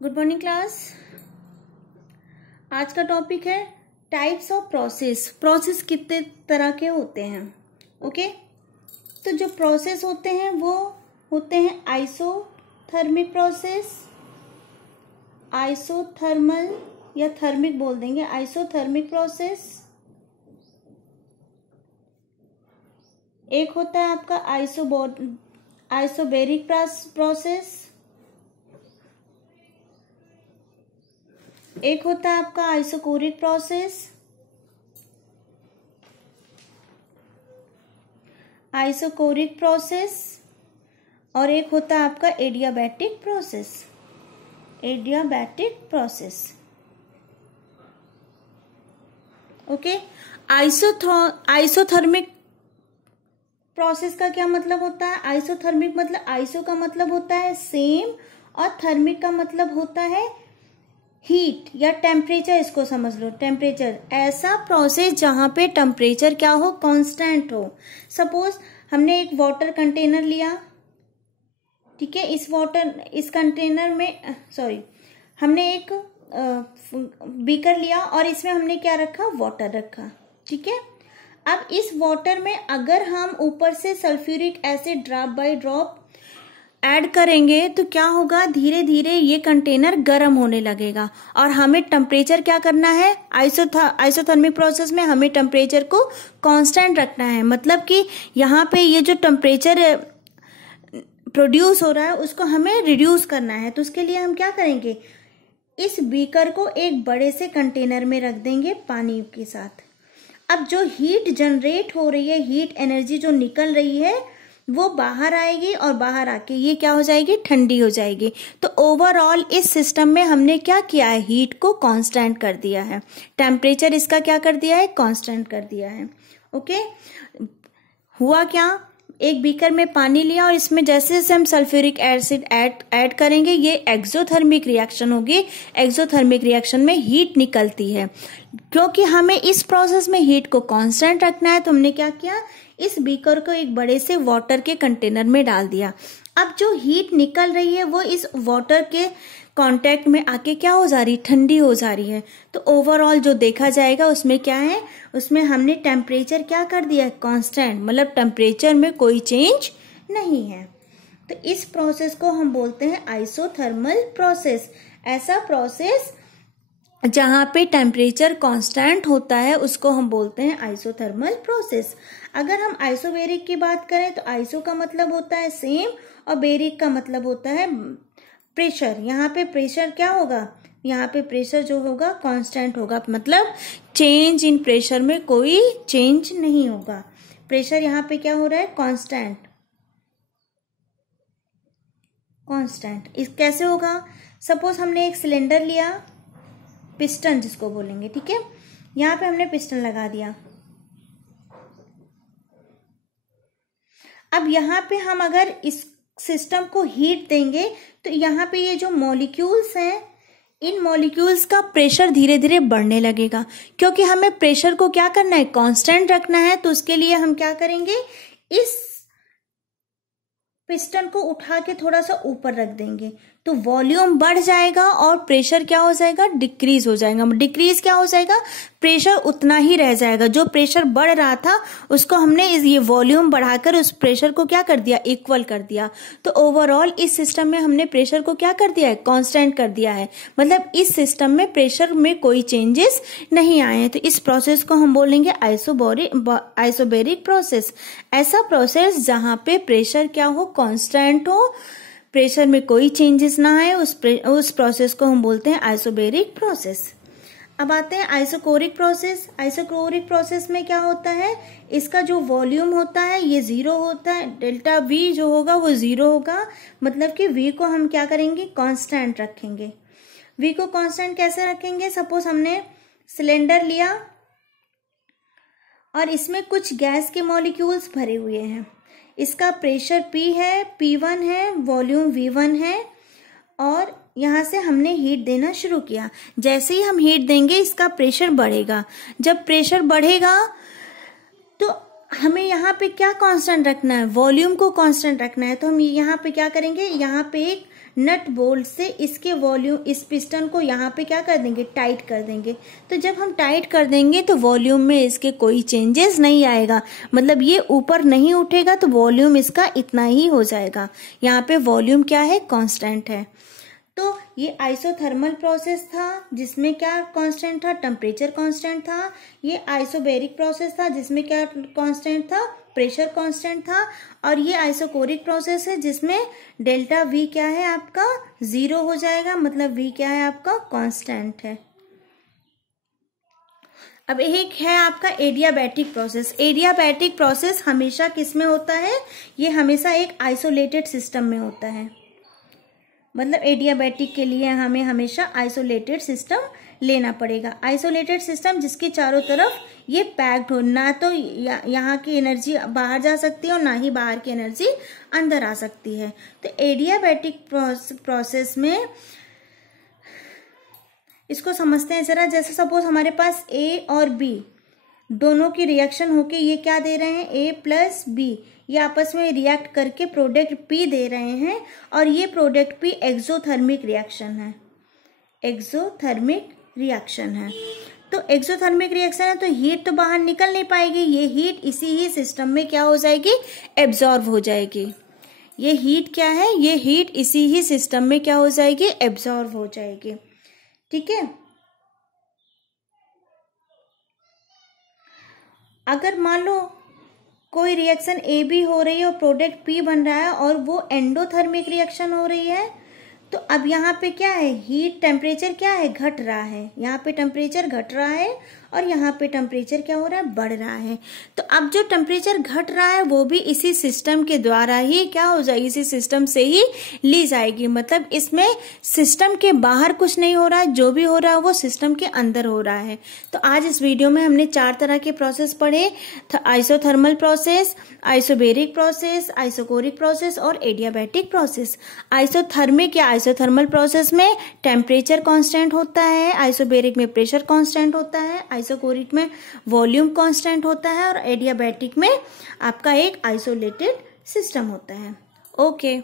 Good morning class. आज का topic है टाइप्स ऑफ प्रोसेस। प्रोसेस कितने तरह के होते हैं। ओके, तो जो प्रोसेस होते हैं वो होते हैं आइसोथर्मिक प्रोसेस, आइसोथर्मल या थर्मिक बोल देंगे, आइसोथर्मिक प्रोसेस। एक होता है आपका आइसोबैरिक प्रोसेस, एक होता है आपका आइसोकोरिक प्रोसेस, आइसोकोरिक प्रोसेस, और एक होता है आपका adiabatic process, adiabatic process. Okay, isothermal process का क्या मतलब होता है। आइसोथर्मिक मतलब आइसो का मतलब होता है सेम और थर्मिक का मतलब होता है हीट या टेम्परेचर। इसको समझ लो, टेम्परेचर ऐसा प्रोसेस जहां पे टेम्परेचर क्या हो, कांस्टेंट हो। सपोज हमने एक वाटर कंटेनर लिया, ठीक है, इस कंटेनर में हमने एक बीकर लिया और इसमें हमने क्या रखा, वाटर रखा, ठीक है। अब इस वाटर में अगर हम ऊपर से sulphuric acid drop by drop add करेंगे तो क्या होगा, धीरे धीरे ये कंटेनर गर्म होने लगेगा और हमें टेम्परेचर क्या करना है, आइसोथर्मिक प्रोसेस में हमें टेम्परेचर को कांस्टेंट रखना है। मतलब कि यहाँ पे ये जो टेम्परेचर प्रोड्यूस हो रहा है उसको हमें रिड्यूस करना है। तो उसके लिए हम क्या करेंगे, इस बीकर को एक बड़े से कंटेनर में रख देंगे पानी के साथ। अब जो हीट जनरेट हो रही है, हीट एनर्जी जो निकल रही है वो बाहर आएगी और बाहर आके ये क्या हो जाएगी, ठंडी हो जाएगी। तो ओवरऑल इस सिस्टम में हमने क्या किया है, हीट को कांस्टेंट कर दिया है, टेम्परेचर इसका क्या कर दिया है, कांस्टेंट कर दिया है। ओके, हुआ क्या, एक बीकर में पानी लिया और इसमें जैसे जैसे हम सल्फ्यूरिक एसिड ऐड करेंगे ये एक्सोथर्मिक रिएक्शन होगी। एक्सोथर्मिक रिएक्शन में हीट निकलती है। क्योंकि हमें इस प्रोसेस में हीट को कांस्टेंट रखना है तो हमने क्या किया, इस बीकर को एक बड़े से वाटर के कंटेनर में डाल दिया। अब जो हीट निकल रही है वो इस वाटर के कांटेक्ट में आके क्या हो जा रही, ठंडी हो जा रही है। तो ओवरऑल जो देखा जाएगा उसमें क्या है, उसमें हमने टेम्परेचर क्या कर दिया, कांस्टेंट, मतलब टेम्परेचर में कोई चेंज नहीं है। तो इस प्रोसेस को हम बोलते हैं आइसोथर्मल प्रोसेस। ऐसा प्रोसेस जहां पे टेम्परेचर कांस्टेंट होता है उसको हम बोलते हैं आइसोथर्मल प्रोसेस। अगर हम आइसोबैरिक की बात करें तो आइसो का मतलब होता है सेम और बेरिक का मतलब होता है प्रेशर। यहाँ पे प्रेशर क्या होगा, यहाँ पे प्रेशर जो होगा कांस्टेंट होगा, मतलब चेंज इन प्रेशर में कोई चेंज नहीं होगा। प्रेशर यहाँ पे क्या हो रहा है, कांस्टेंट, कांस्टेंट। इस कैसे होगा, सपोज हमने एक सिलेंडर लिया, पिस्टन जिसको बोलेंगे, ठीक है, यहाँ पे हमने पिस्टन लगा दिया। अब यहाँ पे हम अगर इस सिस्टम को हीट देंगे तो यहाँ पे ये जो मॉलिक्यूल्स हैं, इन मॉलिक्यूल्स का प्रेशर धीरे धीरे बढ़ने लगेगा। क्योंकि हमें प्रेशर को क्या करना है, कांस्टेंट रखना है। तो उसके लिए हम क्या करेंगे, इस पिस्टन को उठा के थोड़ा सा ऊपर रख देंगे तो वॉल्यूम बढ़ जाएगा और प्रेशर क्या हो जाएगा, डिक्रीज हो जाएगा। डिक्रीज क्या हो जाएगा, प्रेशर उतना ही रह जाएगा। जो प्रेशर बढ़ रहा था उसको हमने ये वॉल्यूम बढ़ाकर उस प्रेशर को क्या कर दिया, इक्वल कर दिया। तो ओवरऑल इस सिस्टम में हमने प्रेशर को क्या कर दिया है, कांस्टेंट कर दिया है। मतलब इस सिस्टम में प्रेशर में कोई चेंजेस नहीं आए हैं। तो इस प्रोसेस को हम बोलेंगे आइसोबैरिक प्रोसेस। ऐसा प्रोसेस जहां पे प्रेशर क्या हो, कांस्टेंट हो, प्रेशर में कोई चेंजेस ना आए, उस प्रोसेस को हम बोलते हैं आइसोबैरिक प्रोसेस। अब आते हैं आइसोकोरिक प्रोसेस। आइसोकोरिक प्रोसेस में क्या होता है, इसका जो वॉल्यूम होता है ये जीरो होता है, डेल्टा वी जो होगा वो जीरो होगा। मतलब कि वी को हम क्या करेंगे, कांस्टेंट रखेंगे। वी को कांस्टेंट कैसे रखेंगे, सपोज हमने सिलेंडर लिया और इसमें कुछ गैस के मॉलिक्यूल्स भरे हुए हैं। इसका प्रेशर P है, P1 है, वॉल्यूम V1 है और यहाँ से हमने हीट देना शुरू किया। जैसे ही हम हीट देंगे इसका प्रेशर बढ़ेगा। जब प्रेशर बढ़ेगा तो हमें यहाँ पे क्या कांस्टेंट रखना है, वॉल्यूम को कांस्टेंट रखना है। तो हम यहाँ पे क्या करेंगे, यहाँ पे एक नट बोल्ट से इसके वॉल्यूम, इस पिस्टन को यहाँ पे क्या कर देंगे, टाइट कर देंगे। तो जब हम टाइट कर देंगे तो वॉल्यूम में इसके कोई चेंजेस नहीं आएगा, मतलब ये ऊपर नहीं उठेगा, तो वॉल्यूम इसका इतना ही हो जाएगा। यहाँ पे वॉल्यूम क्या है, कांस्टेंट है। तो ये आइसोथर्मल प्रोसेस था जिसमें क्या कांस्टेंट था, टेम्परेचर कांस्टेंट था। ये आइसोबेरिक प्रोसेस था जिसमें क्या कांस्टेंट था, प्रेशर कांस्टेंट था। और ये आइसोकोरिक प्रोसेस है जिसमें डेल्टा वी क्या है आपका 0 हो जाएगा, मतलब वी क्या है आपका कांस्टेंट है। अब एक है आपका एडियाबैटिक प्रोसेस। एडियाबैटिक प्रोसेस हमेशा किस में होता है, ये हमेशा एक आइसोलेटेड सिस्टम में होता है। मतलब एडियाबैटिक के लिए हमें हमेशा आइसोलेटेड सिस्टम लेना पड़ेगा। आइसोलेटेड सिस्टम जिसके चारों तरफ ये पैक्ड हो, ना तो यहाँ की एनर्जी बाहर जा सकती है और ना ही बाहर की एनर्जी अंदर आ सकती है। तो एडियाबैटिक प्रोसेस में इसको समझते हैं जरा। जैसे सपोज हमारे पास ए और बी दोनों की रिएक्शन होके ये क्या दे रहे हैं, ए प्लस बी, ये आपस में रिएक्ट करके प्रोडक्ट पी दे रहे हैं। और ये प्रोडक्ट पी एक्सोथर्मिक रिएक्शन है, एक्सोथर्मिक रिएक्शन है। तो एक्सोथर्मिक रिएक्शन है तो हीट तो बाहर निकल नहीं पाएगी, ये हीट इसी ही सिस्टम में क्या हो जाएगी, एब्जॉर्ब हो जाएगी। ये हीट क्या है, ये हीट इसी ही सिस्टम में क्या हो जाएगी, एब्जॉर्ब हो जाएगी। ठीक है। अगर मान लो कोई रिएक्शन ए बी हो रही है और प्रोडक्ट पी बन रहा है और वो एंडोथर्मिक रिएक्शन हो रही है, तो अब यहाँ पे क्या है, हीट टेम्परेचर क्या है, घट रहा है। यहाँ पे टेम्परेचर घट रहा है और यहाँ पे टेम्परेचर क्या हो रहा है, बढ़ रहा है। तो अब जो टेम्परेचर घट रहा है वो भी इसी सिस्टम के द्वारा ही क्या हो जाएगी, इसी सिस्टम से ही ली जाएगी। मतलब इसमें सिस्टम के बाहर कुछ नहीं हो रहा है, जो भी हो रहा है वो सिस्टम के अंदर हो रहा है। तो आज इस वीडियो में हमने 4 तरह के प्रोसेस पढ़े, isothermal process, isobaric process, isochoric process और एडियाबैटिक प्रोसेस। आइसोथर्मिक या आइसोथर्मल प्रोसेस में टेम्परेचर कांस्टेंट होता है, आइसोबेरिक में प्रेशर कांस्टेंट होता है, आइसोकोरिक में वॉल्यूम कांस्टेंट होता है और एडियाबैटिक में आपका एक आइसोलेटेड सिस्टम होता है। ओके।